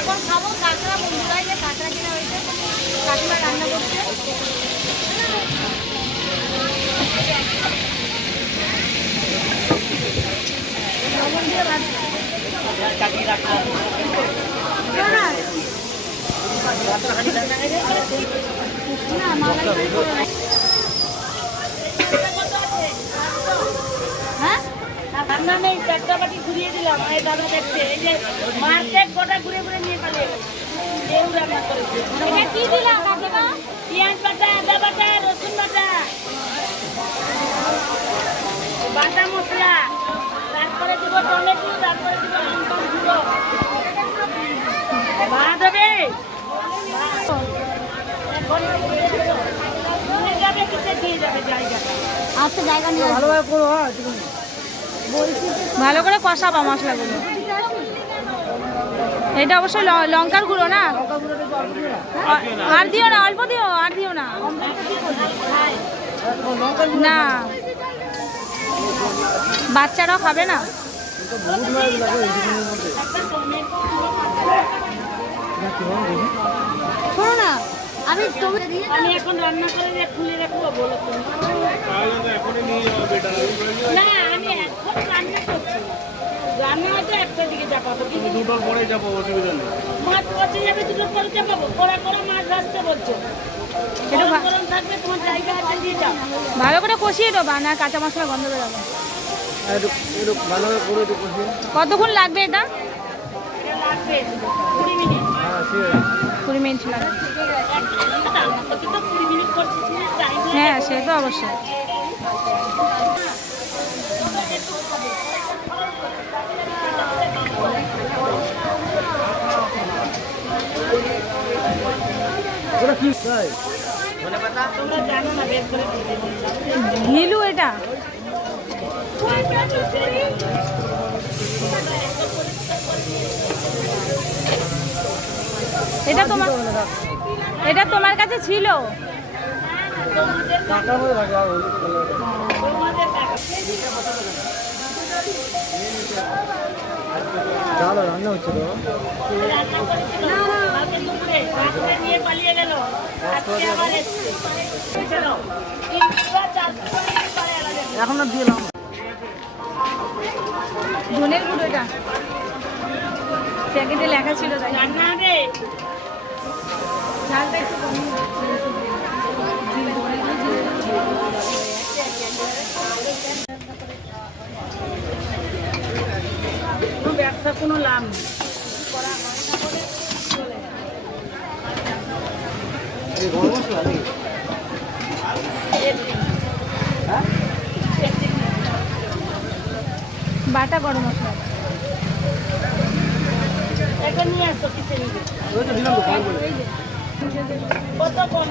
এখন খাবো কাঁকড়া, বন্ধুরা যে কাঁকড়া কেনা হয়েছে, কাকিমা রান্না করছে। লবণ দিয়ে ভাজছে। না মালাই রান্না নেই, চারটা বাটি ঘুরিয়ে দিলাম। এই দাদা দেখছে, এই যে মার্কেট গোটা ঘুরে ঘুরে নিয়ে পালিয়ে গেল। কেউ রান্না করেছে। এটা কি দিলাম কাকিমা? পেঁয়াজ বাটা, আদা বাটা, রসুন বাটা, বাটা মশলা, তারপরে দিব টমেটো, তারপরে দিব লঙ্কার গুঁড়ো। ভাত হবে। যাবে কিসে দিয়ে যাবে জায়গা? আচ্ছা জায়গা নিয়ে ভালোভাবে করো। ভালো করে কষাবা মশলাগুলো। এটা অবশ্যই লঙ্কার গুঁড়ো না, আর দিও না, অল্প দিও, আর দিও না। না বাচ্চারাও খাবে না। শোনো না, আমি এখন রান্না করে খুলে রাখবো বলো তুমি। না আমি এখন রান্না করছি, রান্না হয়তো একটা দিকে চাপাবো, কিন্তু দুটোর পরে যাবো, অসুবিধা নেই। মাছ পচে যাবে, দুটোর পরে চাপাবো। কড়া কড়া মাছ ভাজতে বলছো, গরম থাকবে, তোমার জায়গা আছে দিয়ে যাও। ভালো করে কষিয়ে দেবো, না কাঁচা মশলা গন্ধ বেরোবে। কতক্ষণ লাগবে এটা? লাগবে 20 মিনিট। 20 মিনিট লাগবে। হ্যাঁ সে তো অবশ্যই। ঘিলু এটা এটা তোমার, এটা তোমার কাছে ছিল? রান্না হচ্ছে তো নিয়ে পালিয়ে গেল। এখন দিলাম ধনের গুঁড়ো, এটা প্যাকেটে লেখা ছিল তাই। রান্না হবে, ঝালটা একটু কম। ব্যবসা কোনো লাভ নেই। বাটা গরম মশলা এখন নিয়ে আসো, কিসে নিবে? কত কম